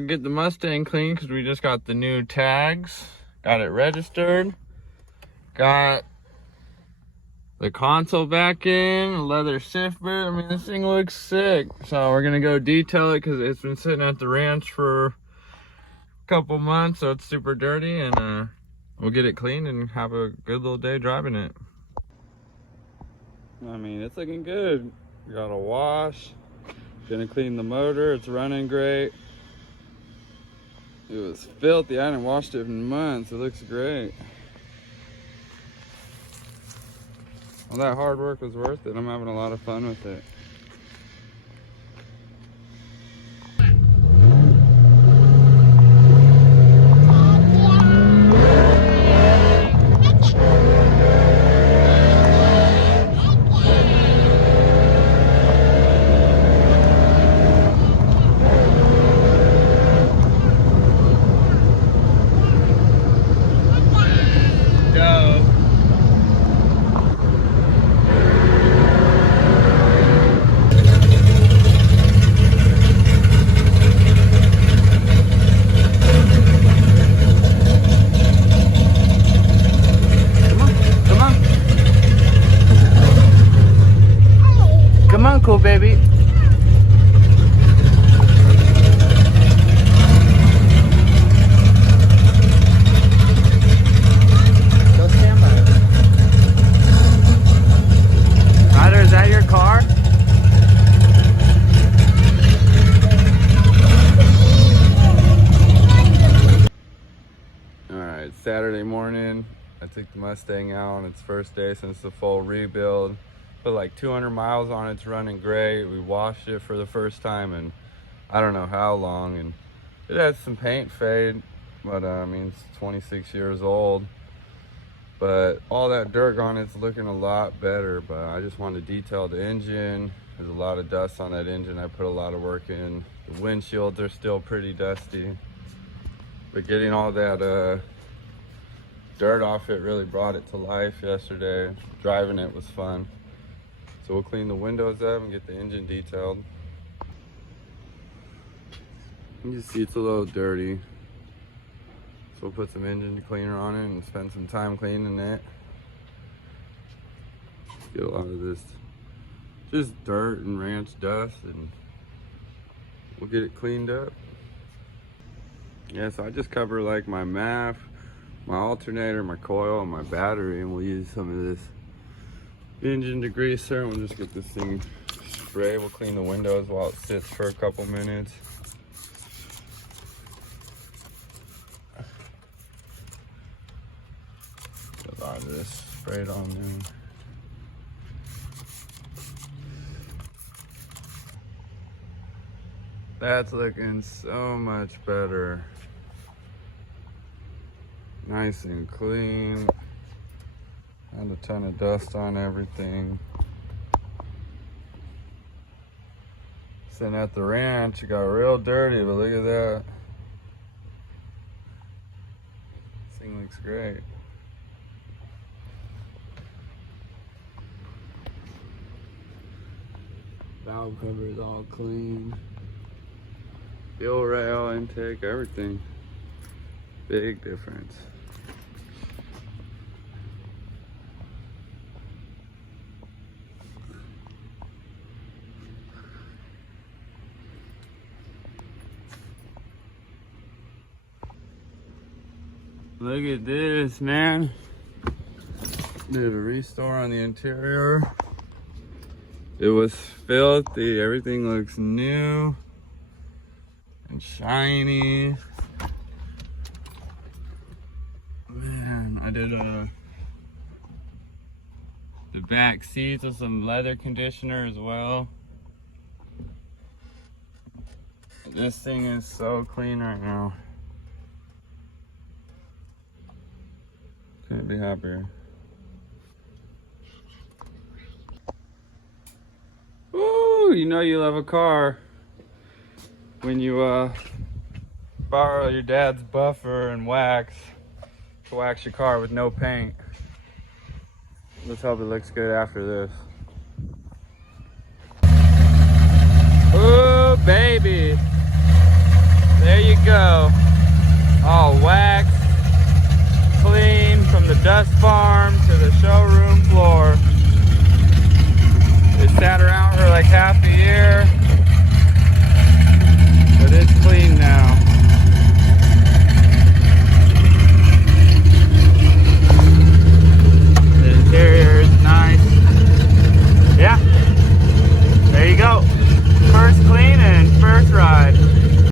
to get the Mustang clean because we just got the new tags. Got it registered. Got the console back in, a leather shift boot. I mean, this thing looks sick. So we're gonna go detail it because it's been sitting at the ranch for a couple months, so it's super dirty, and we'll get it cleaned and have a good little day driving it. I mean, it's looking good. We got a wash. Gonna clean the motor. It's running great. It was filthy. I hadn't washed it in months. It looks great. All that hard work was worth it. I'm having a lot of fun with it. Cool, baby. Go stand by it. Ryder, is that your car? Alright, Saturday morning. I took the Mustang out on its first day since the full rebuild. Put like 200 miles on it. It's running great. We washed it for the first time in I don't know how long, and it has some paint fade, but I mean, it's 26 years old, but all that dirt on it's looking a lot better. But I just wanted to detail the engine. There's a lot of dust on that engine. I put a lot of work in. The windshields are still pretty dusty, but getting all that dirt off it really brought it to life yesterday. Driving it was fun. So we'll clean the windows up and get the engine detailed. You can see it's a little dirty. So we'll put some engine cleaner on it and spend some time cleaning it. Get a lot of this just dirt and ranch dust, and we'll get it cleaned up. Yeah, so I just cover like my MAF, my alternator, my coil, and my battery, and we'll use some of this engine degreaser, and we'll just get this thing sprayed. We'll clean the windows while it sits for a couple minutes. Get a lot of this sprayed on there. That's looking so much better. Nice and clean. Had a ton of dust on everything. Sitting at the ranch, it got real dirty, but look at that. This thing looks great. Valve cover is all clean. Fuel rail, intake, everything. Big difference. Look at this, man. Did a restore on the interior. It was filthy. Everything looks new and shiny. Man, I did the back seats with some leather conditioner as well. This thing is so clean right now. Couldn't be happier. Ooh, you know you love a car when you borrow your dad's buffer and wax to wax your car with no paint. Let's hope it looks good after this. Ooh, baby. There there you go. All waxed, clean from the dust farm to the showroom floor. It sat around for like half a year.